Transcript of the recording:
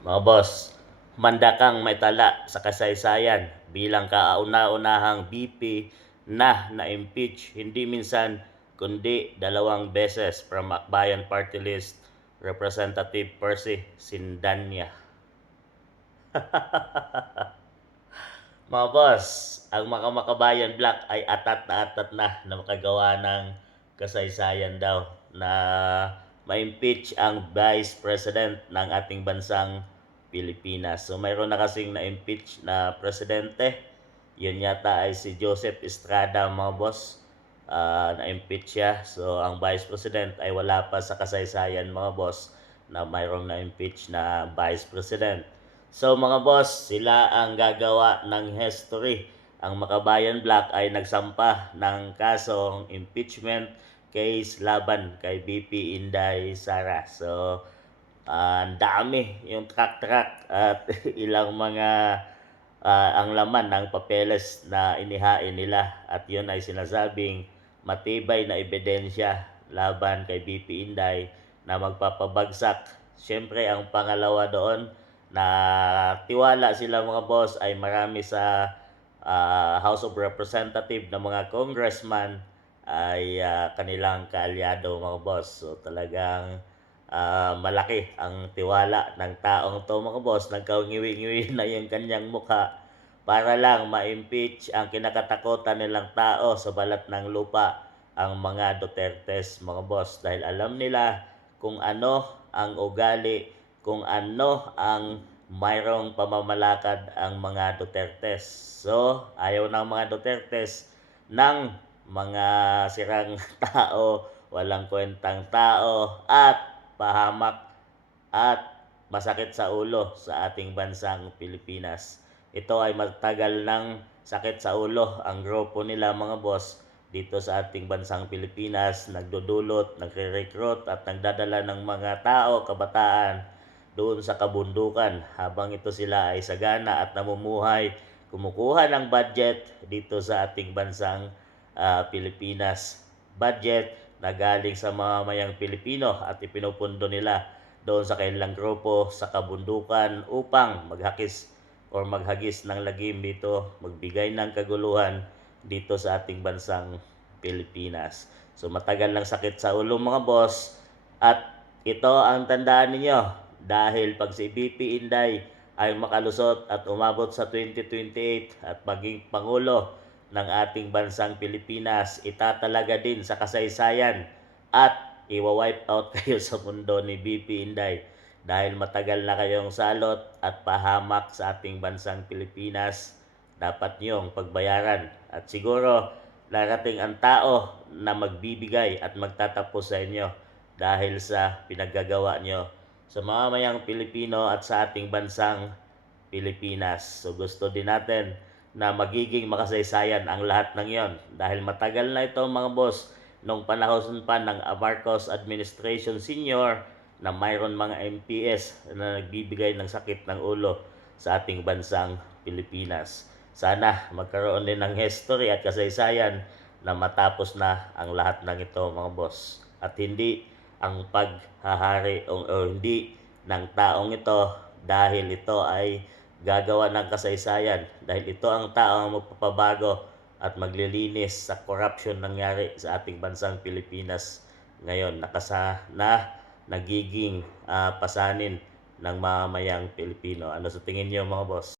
Mga boss, manda kang may tala sa kasaysayan bilang kauna-unahang VP na na-impeach hindi minsan kundi 2 beses from Akbayan Party List Representative Percy Sindanya. Mga boss, ang mga Makabayan Black ay atat na makagawa ng kasaysayan daw na ma-impeach ang Vice President ng ating bansang Pilipinas. So mayroon na kasing na-impeach na presidente. Yun yata ay si Joseph Estrada, mga boss. Na-impeach siya. So ang Vice President ay wala pa sa kasaysayan, mga boss, na mayroong na-impeach na Vice President. So mga boss, sila ang gagawa ng history. Ang Makabayan Black ay nagsampa ng kasong impeachment case laban kay BP Inday Sara. So ang dami yung track at ilang mga ang laman ng papeles na inihain nila, at yun ay sinasabing matibay na ebidensya laban kay BP Inday na magpapabagsak. Siyempre ang pangalawa doon na tiwala sila, mga boss, ay marami sa House of Representative na mga congressman ay kanilang kaalyado, mga boss. So talagang malaki ang tiwala ng taong to, mga boss. Nagkaungiwi-ngiwi na yung kanyang mukha para lang ma-impeach ang kinakatakutan nilang tao sa balat ng lupa, ang mga Dutertes, mga boss. Dahil alam nila kung ano ang ugali, kung ano ang mayroong pamamalakad ang mga Dutertes. So, ayaw ng mga Dutertes ng mga sirang tao, walang kwentang tao, at pahamak at masakit sa ulo sa ating bansang Pilipinas. Ito ay matagal ng sakit sa ulo ang grupo nila, mga boss, dito sa ating bansang Pilipinas. Nagdudulot, nagre-recruit at nagdadala ng mga tao, kabataan, doon sa kabundukan habang ito sila ay sagana at namumuhay, kumukuha ng budget dito sa ating bansang Pilipinas. Budget na galing sa mamamayang Pilipino at ipinupundo nila doon sa kanilang grupo sa kabundukan upang maghagis ng lagim dito, magbigay ng kaguluhan dito sa ating bansang Pilipinas. So matagal lang sakit sa ulo, mga boss, at ito ang tandaan ninyo, dahil pag si BP Inday ay makalusot at umabot sa 2028 at maging Pangulo ng ating bansang Pilipinas, itatalaga din sa kasaysayan at iwa-wipe out kayo sa mundo ni BP Inday dahil matagal na kayong salot at pahamak sa ating bansang Pilipinas. Dapat niyong pagbayaran, at siguro darating ang tao na magbibigay at magtatapos sa inyo dahil sa pinaggagawa niyo sa mamamayang Pilipino at sa ating bansang Pilipinas. So gusto din natin na magiging makasaysayan ang lahat ng yon dahil matagal na ito, mga boss, nung panahon pa ng Marcos Administration Senior na mayroon mga MPS na nagbibigay ng sakit ng ulo sa ating bansang Pilipinas. Sana magkaroon din ng history at kasaysayan na matapos na ang lahat ng ito, mga boss. At hindi ang paghahari o hindi ng taong ito, dahil ito ay gagawa ng kasaysayan, dahil ito ang taong magpapabago at maglilinis sa corruption nangyari sa ating bansang Pilipinas ngayon na nagiging pasanin ng mamamayang Pilipino. Ano sa tingin niyo, mga boss?